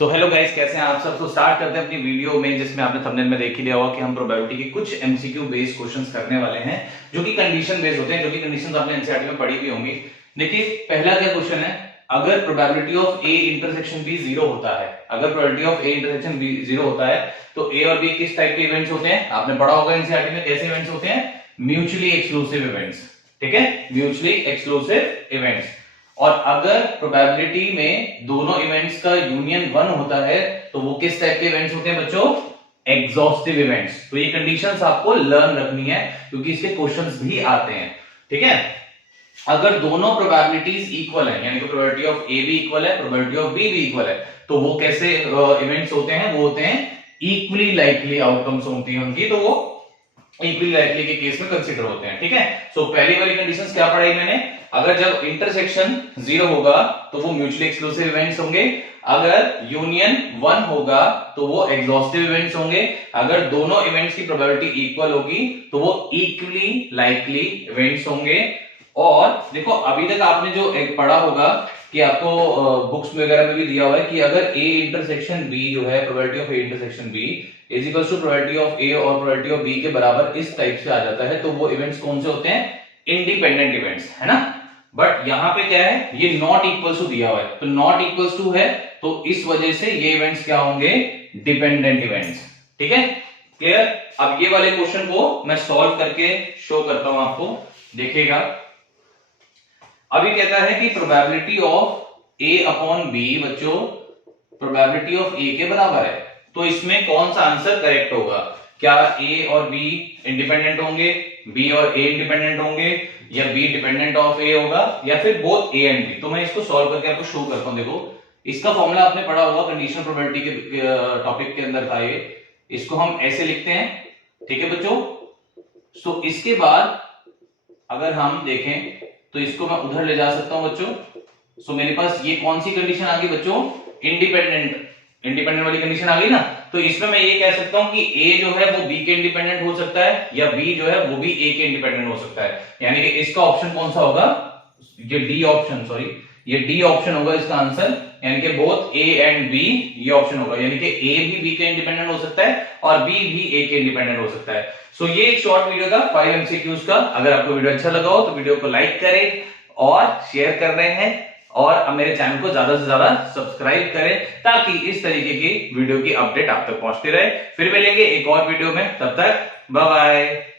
तो hello guys, कैसे हैं आप सब। तो स्टार्ट करते हैं अपनी वीडियो में, जिसमें आपने थंबनेल में देख ही लिया होगा कि हम प्रोबेबिलिटी के कुछ एमसीक्यू बेस्ड क्वेश्चंस करने वाले हैं, जो कि कंडीशन बेस्ड होते हैं, जो कि कंडीशंस आपने एनसीईआरटी में पढ़ी भी होंगी। देखिए, पहला क्या क्वेश्चन है, अगर probability of A intersection B zero होता है, अगर probability of A intersection B zero होता है, तो ए और बी किस टाइप के इवेंट्स होते हैं, आपने पढ़ा होगा एनसीईआरटी में। कैसे इवेंट्स होते हैं? Mutually exclusive events. ठीक है, म्यूचुअली एक्सक्लूसिव इवेंट्स। और अगर प्रोबेबिलिटी में दोनों इवेंट्स का यूनियन वन होता है, तो वो किस टाइप के इवेंट्स होते हैं बच्चों? Exhaustive events. तो ये कंडीशंस आपको लर्न रखनी है, क्योंकि इसके क्वेश्चंस भी आते हैं। ठीक है, अगर दोनों प्रोबेबिलिटीज इक्वल है, यानी कि प्रोबेबिलिटी ऑफ ए भी इक्वल है, प्रोबेबिलिटी ऑफ बी भी इक्वल है, तो वो कैसे इवेंट्स होते हैं? वो होते हैं इक्वली लाइकली आउटकम्स होती है उनकी, तो वो इक्वली लाइकली के केस में कंसीडर होते हैं। ठीक है, सो पहली वाली कंडीशंस क्या पढ़ाई मैंने? अगर जब इंटरसेक्शन जीरो होगा तो वो म्यूचुअली एक्सक्लूसिव इवेंट्स होंगे, अगर यूनियन वन होगा तो वो एग्जॉस्टिव इवेंट्स होंगे, अगर दोनों इवेंट्स की प्रोबेबिलिटी इक्वल होगी तो वो इक्वली लाइकली इवेंट्स होंगे। और देखो, अभी तक आपने जो एक पढ़ा होगा कि आपको बुक्स वगैरह में भी दिया हुआ है कि अगर ए इंटरसेक्शन बी जो है, probability of A intersection B is equal to probability of A और प्रोबेबिलिटी ऑफ बी के बराबर इस टाइप से आ जाता है, तो वो इवेंट्स कौन से होते हैं? इंडिपेंडेंट इवेंट्स, है ना। बट यहां पे क्या है, ये नॉट इक्वल टू दिया हुआ है, तो नॉट इक्वल टू है, तो इस वजह से ये इवेंट्स क्या होंगे? Dependent events. ठीक है, क्लियर। अब ये वाले क्वेश्चन को मैं सॉल्व करके शो करता हूं आपको, देखिएगा। अभी कहता है कि probability of A upon B बच्चों प्रोबेबिलिटी ऑफ ए के बराबर है, तो इसमें कौन सा आंसर करेक्ट होगा? क्या ए और बी इंडिपेंडेंट होंगे, बी और ए इंडिपेंडेंट होंगे, या बी डिपेंडेंट ऑफ ए होगा, या फिर बोथ ए एंड बी? तो मैं इसको सॉल्व करके आपको शो करता हूं। देखो, इसका फॉर्मूला आपने पढ़ा होगा, कंडीशनल प्रोबेबिलिटी के टॉपिक के अंदर था ये। इसको हम ऐसे लिखते हैं, ठीक है बच्चों। सो इसके बाद अगर हम देखें तो इसको मैं उधर ले जा सकता हूं बच्चों। सो मेरे पास ये कौन सी कंडीशन आ गई बच्चों? इंडिपेंडेंट वाली कंडीशन आ गई ना। तो इसमें मैं ये कह सकता हूं कि ए जो है वो बी के इंडिपेंडेंट हो सकता है, या बी जो है वो भी ए के इंडिपेंडेंट हो सकता है। यानी कि इसका ऑप्शन कौन सा होगा? ये डी ऑप्शन, सॉरी, ये डी ऑप्शन होगा इसका आंसर। यानी कि बोथ ए एंड बी, ये ऑप्शन होगा। यानी कि ए भी बी के इंडिपेंडेंट हो सकता है और बी भी ए के इंडिपेंडेंट हो सकता है। सो ये एक शॉर्ट वीडियो था 5 एमसीक्यूज का। अगर आपको वीडियो अच्छा लगा हो तो वीडियो को लाइक करें और शेयर कर रहे हैं, और अब मेरे चैनल को ज्यादा से ज्यादा सब्सक्राइब करें, ताकि इस तरीके की वीडियो की अपडेट आप तक पहुंचती रहे। फिर मिलेंगे एक और वीडियो में, तब तक बाय बाय।